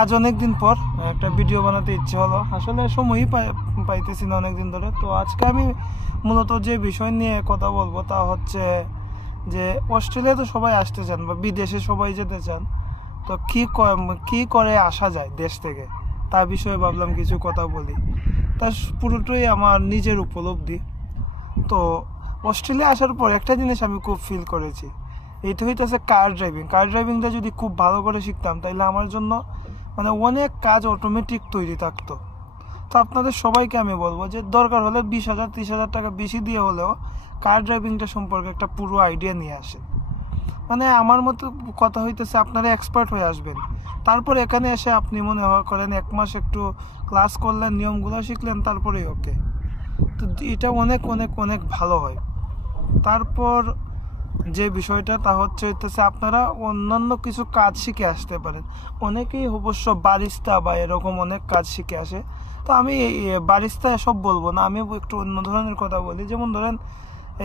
আজ অনেক দিন পর একটা ভিডিও বানাতে ইচ্ছে হলো, আসলে সময়ই পাইতেছি না অনেক দিন ধরে। তো আজকে আমি মূলত যে বিষয় নিয়ে কথা বলবো তা হচ্ছে যে অস্ট্রেলিয়া তো সবাই আসতে চান বা বিদেশে সবাই যেতে চান, তো কি করে আসা যায় দেশ থেকে, তা বিষয়ে ভাবলাম কিছু কথা বলি। তা পুরোটাই আমার নিজের উপলব্ধি। তো অস্ট্রেলিয়া আসার পর একটা জিনিস আমি খুব ফিল করেছি, এইটা হইতেছে কার ড্রাইভিংটা যদি খুব ভালো করে শিখতাম তাহলে আমার জন্য অনেক কাজ অটোমেটিক তৈরি থাকতো। তো আপনাদের সবাইকে আমি বলবো যে দরকার হলে 20,000 30,000 টাকা বেশি দিয়ে হলেও কার ড্রাইভিংটা সম্পর্কে একটা পুরো আইডিয়া নিয়ে আসেন। আমার মতো কথা হইতেছে আপনারা এক্সপার্ট হয়ে আসবেন, তারপর এখানে এসে আপনি মনে করেন 1 মাস একটু ক্লাস করলেন, নিয়মগুলো শিখলেন, তারপরেই ওকে। তো এটা অনেক অনেক অনেক ভালো হয়। তারপর যে বিষয়টা তা হইতেছে আপনারা অন্যান্য কিছু কাজ শিখে আসতে পারেন। অনেকেই অবশ্য বারিস্তা বা এরকম অনেক কাজ শিখে আসে। তো আমি বারিস্তা এসব বলবো না, আমি একটু অন্য ধরনের কথা বলি। যেমন ধরেন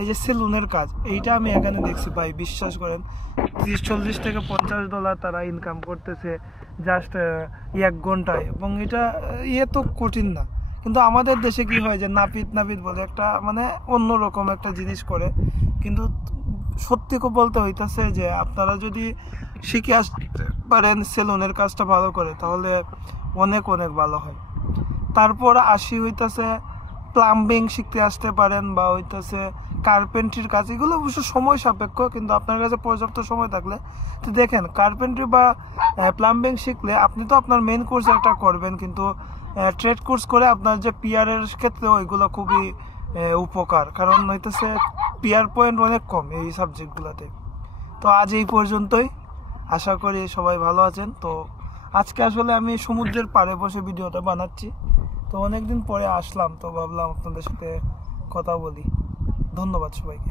এই যে সেলুনের কাজ, এইটা আমি এখানে দেখছি ভাই, বিশ্বাস করেন 30-40 থেকে $50 তারা ইনকাম করতেছে জাস্ট 1 ঘন্টায়, এবং এটা তো কঠিন না। কিন্তু আমাদের দেশে কি হয় যে নাপিত বলে একটা অন্যরকম একটা জিনিস করে। কিন্তু সত্যি বলতে হইতাছে যে আপনারা যদি শিখে আসতে পারেন সেলুনের কাজটা ভালো করে, তাহলে অনেক অনেক ভালো হয়। তারপর হইতাছে প্লাম্বিং শিখতে আসতে পারেন, বা হইতাছে কার্পেন্ট্রির কাজ। এগুলো অবশ্য সময় সাপেক্ষ, কিন্তু আপনার কাছে পর্যাপ্ত সময় থাকলে তো দেখেন কার্পেন্ট্রি বা প্লাম্বিং শিখলে আপনি তো আপনার মেইন কোর্স একটা করবেন, কিন্তু ট্রেড কোর্স করে আপনার যে পিআরের ক্ষেত্রে ওইগুলো খুবই উপকার, কারণ হইতেছে পিআর পয়েন্ট অনেক কম এই সাবজেক্টগুলোতে। তো আজ এই পর্যন্তই, আশা করি সবাই ভালো আছেন। তো আজকে আসলে আমি সমুদ্রের পাড়ে বসে ভিডিওটা বানাচ্ছি, তো অনেকদিন পরে আসলাম, তো ভাবলাম আপনাদের সাথে কথা বলি। ধন্যবাদ সবাইকে।